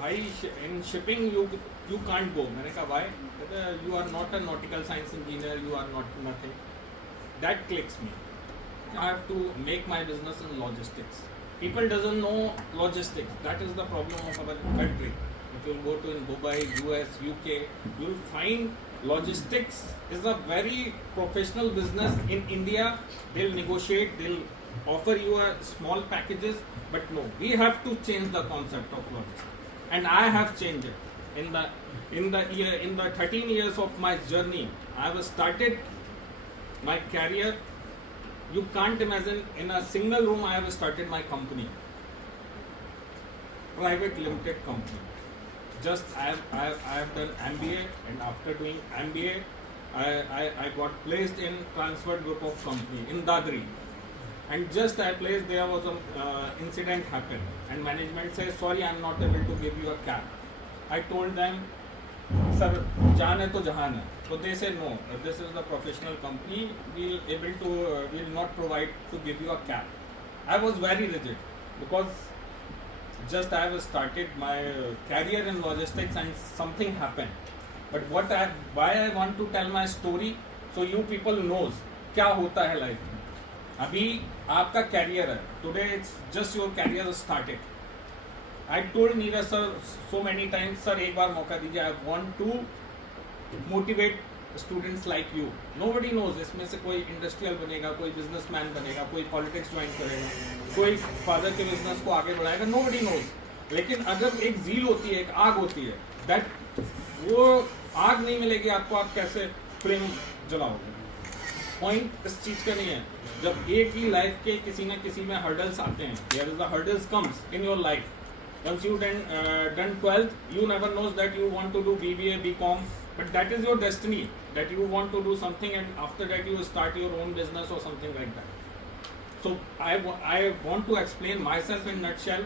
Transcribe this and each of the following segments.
भाई in shipping you can't go. मैंने कहा भाई, कहते you are not a nautical science engineer, you are not nothing. That clicks me. I have to make my business in logistics. People doesn't know logistics. That is the problem of our country. If you go to in Dubai, US, UK, you will find logistics is a very professional business. In India, they'll negotiate, they'll offer you a small packages, but no, we have to change the concept of logistics, and I have changed it. In the 13 years of my journey, I have started my career. You can't imagine, in a single room I have started my company, private limited company. Just I have done MBA, and after doing MBA I got placed in transferred group of company in Dadri, and just I placed, there was a incident happened, and management says sorry, I am not able to give you a cab. I told them, sir जान है तो जहान है. So they said no, this is the professional company, we'll not provide to give you a cab. I was very rigid because just I have started my career in logistics and something happened. But why I want to tell my story, so you people knows क्या होता है life में. अभी आपका career है, today it's just your career started. I told Neeraj sir so many times, sir एक बार मौका दीजिए, I want to motivate students like you. Nobody knows इसमें से कोई इंडस्ट्रियल बनेगा, कोई बिजनेसमैन बनेगा, कोई पॉलिटिक्स ज्वाइन करेगा, कोई फादर के बिजनेस को आगे बढ़ाएगा. Nobody knows. लेकिन अगर एक जील होती है, एक आग होती है, that वो आग नहीं मिलेगी आपको, आप कैसे फ्लेम जलाओगे. पॉइंट इस चीज का नहीं है. जब एक ही लाइफ के किसी न किसी में हर्डल्स आते हैं, there is a hurdles comes in your life. Once you done 12th, you never knows that you want to do BBA, BCom, but that is your destiny, that you want to do something, and after that you start your own business or something like that. So I want to explain myself in nutshell.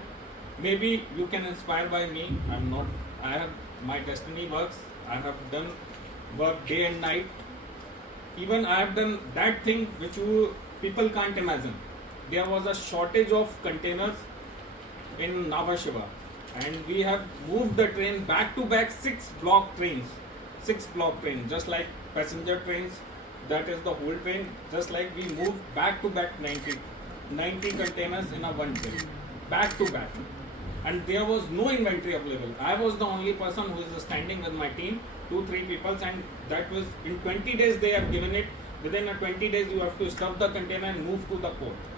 Maybe you can inspire by me. I have my destiny works. I have done work day and night. Even I have done that thing which you people can't imagine. There was a shortage of containers in Nhava Sheva, and we have moved the train back to back, 6 block trains, just like passenger trains. That is the whole train. Just like we moved back to back 90 containers in a one train, back to back, and there was no inventory available. I was the only person who is standing with my team, 2-3 people, and that was in 20 days they have given it. Within 20 days you have to stuff the container and move to the port.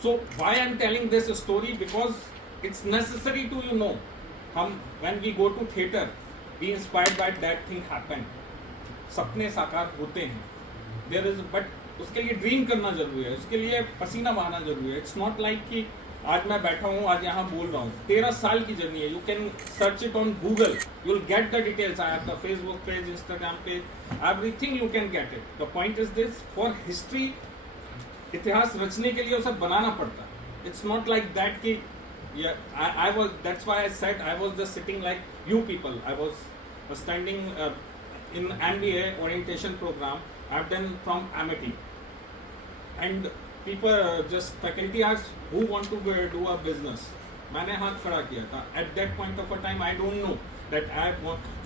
So why I am telling this story, because it's necessary to when we go to theater, be inspired by that thing happen. सपने साकार होते हैं. There is, but उसके लिए dream करना जरूरी है, उसके लिए पसीना बहाना जरूरी है. It's not like कि आज मैं बैठा हूँ, आज यहाँ बोल रहा हूँ. 13 साल की जर्नी है. You can search it on Google. You'll get the details. I have the Facebook page, Instagram page, everything you can get it. The point is this: for history, इतिहास रचने के लिए उसे बनाना पड़ता है. इट्स नॉट लाइक दैट कि I was, that's why I said I was just sitting like you people. I was standing in MBA orientation program I've done from Amity, and people just faculty asked who want to do a business. मैंने हाथ खड़ा किया था. At that point of a time I don't know that I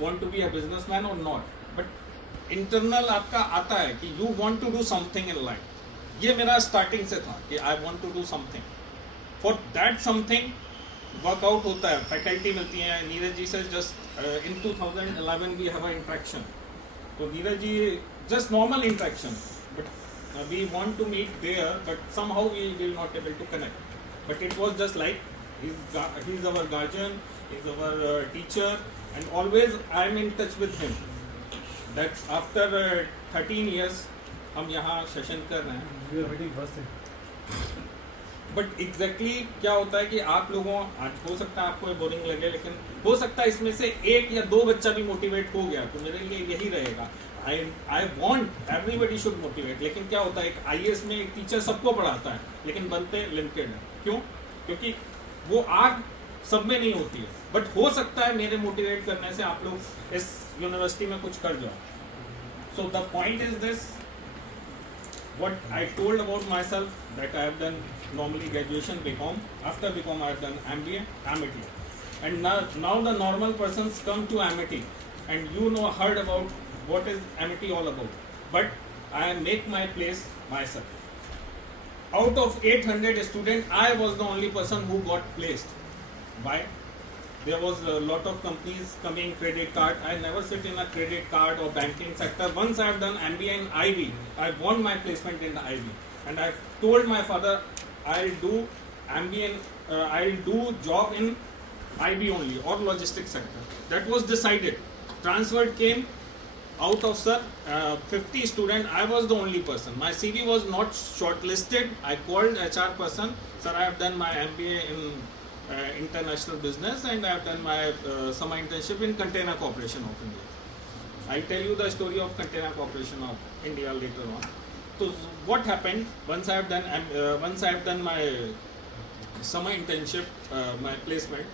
want to be a businessman or not, but internal आपका आता है कि you want to do something in life. ये मेरा स्टार्टिंग से था कि I want to do something. For that something workout होता है, फैकल्टी मिलती है. नीरज जी से just in 2011 we have a interaction. तो Neeraj ji just normal interaction, but we want to meet there, but somehow we will not able to connect. But it was just like he is our guardian, he is our teacher, and always I am in touch with him. That's after 13 years हम यहाँ session कर रहे हैं. But exactly क्या होता है कि आप लोगों, आज हो सकता है आपको ये बोरिंग लगे, लेकिन हो सकता है इसमें से 1 या 2 बच्चा भी मोटिवेट हो गया, तो मेरे लिए यही रहेगा. I want everybody should motivate. लेकिन क्या होता है, एक IAS में एक टीचर सबको पढ़ाता है, लेकिन बनते लिमिटेड है. क्यों? क्योंकि वो आग सब में नहीं होती है. बट हो सकता है मेरे मोटिवेट करने से आप लोग इस यूनिवर्सिटी में कुछ कर जाओ. So the point is this: what I told about myself, that I have done normally graduation BCom. After BCom I have done MBA, Amity. And now the normal persons come to Amity, and you know heard about what is Amity all about. But I make my place myself. Out of 800 students, I was the only person who got placed. Why? There was a lot of companies coming credit card. I never sit in a credit card or banking sector. Once I have done MBA in IB, I won my placement in the IB, and I told my father, I'll do MBA, I'll do job in IB only or logistics sector. That was decided. Transferred came. Out of 50 students, I was the only person. My CV was not shortlisted. I called HR person, sir, I have done my MBA in international business and I have done my summer internship in Container Corporation of India. I'll tell you the story of Container Corporation of India later on. So what happened once I have done my summer internship, my placement?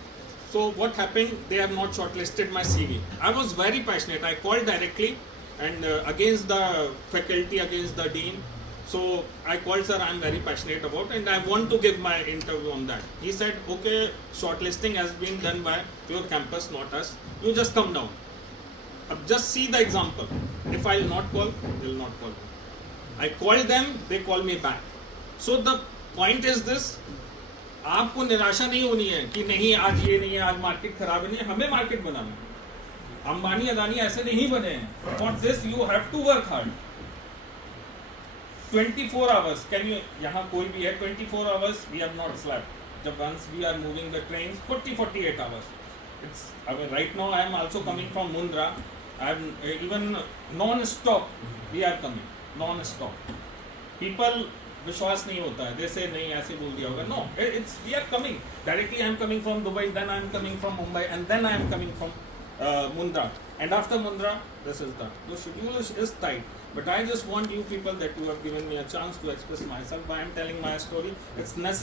So what happened? They have not shortlisted my CV. I was very passionate. I called directly and against the faculty, against the dean. So I called, sir, I am very passionate about and I want to give my interview on that. He said, okay, shortlisting has been done by your campus, not us. You just come down. Just see the example. If I will not call, they will not call. I called them, they call me back. So the point is this. आपको निराशा नहीं होनी है कि नहीं आज ये नहीं है, आज मार्केट खराब है, नहीं, हमें मार्केट बनाना है. अंबानी अदानी ऐसे नहीं बने हैं. For this you have to work hard. 24 hours can you, यहाँ कोई भी है 24 hours we have not slept. जब once we are moving the train 48 hours. It's right now I am also coming from Mundra. I am even non stop we are coming non stop. People विश्वास नहीं होता है, जैसे नहीं ऐसे बोल दिया होगा. No, it's we are coming directly. I am coming from Dubai, then I am coming from Mumbai and then I am coming from Mundra, and after Mundra this is done. The schedule is tight, but I just want you people that you have given me a chance to express myself. I am telling my story. It's necessary.